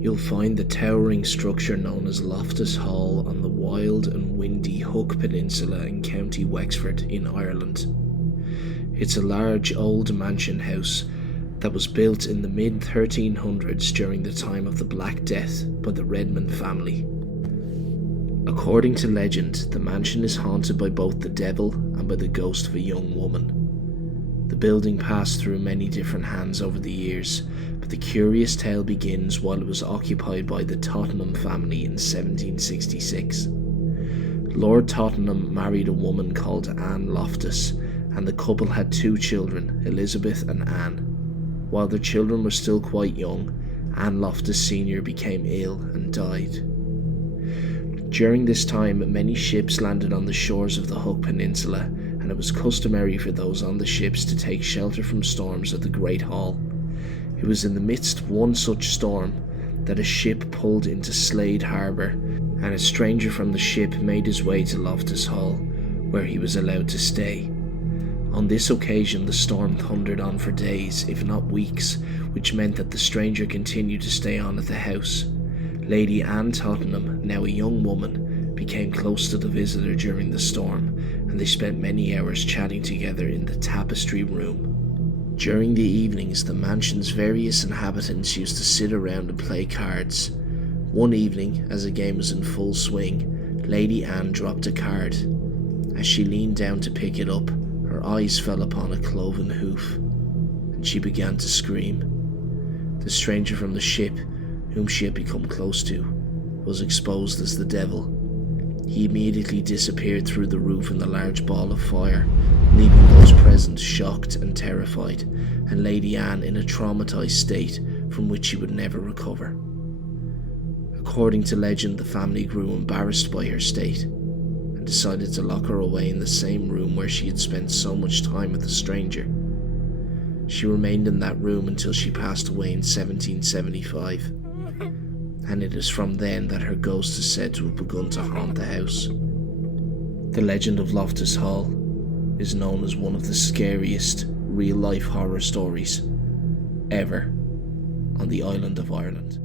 you'll find the towering structure known as Loftus Hall on the wild and windy Hook Peninsula in County Wexford in Ireland. It's a large old mansion house that was built in the mid-1300s during the time of the Black Death by the Redmond family. According to legend, the mansion is haunted by both the devil and by the ghost of a young woman. The building passed through many different hands over the years, but the curious tale begins while it was occupied by the Tottenham family in 1766. Lord Tottenham married a woman called Anne Loftus, and the couple had 2 children, Elizabeth and Anne. While their children were still quite young, Anne Loftus Sr. became ill and died. During this time, many ships landed on the shores of the Hook Peninsula, and it was customary for those on the ships to take shelter from storms at the Great Hall. It was in the midst of one such storm that a ship pulled into Slade Harbour, and a stranger from the ship made his way to Loftus Hall, where he was allowed to stay. On this occasion, the storm thundered on for days, if not weeks, which meant that the stranger continued to stay on at the house. Lady Anne Tottenham, now a young woman, became close to the visitor during the storm, and they spent many hours chatting together in the tapestry room. During the evenings, the mansion's various inhabitants used to sit around and play cards. One evening, as the game was in full swing, Lady Anne dropped a card. As she leaned down to pick it up, her eyes fell upon a cloven hoof, and she began to scream. The stranger from the ship, whom she had become close to, was exposed as the devil. He immediately disappeared through the roof in the large ball of fire, leaving those present shocked and terrified, and Lady Anne in a traumatized state from which she would never recover. According to legend, the family grew embarrassed by her state and decided to lock her away in the same room where she had spent so much time with the stranger. She remained in that room until she passed away in 1775. And it is from then that her ghost is said to have begun to haunt the house. The legend of Loftus Hall is known as one of the scariest real-life horror stories ever on the island of Ireland.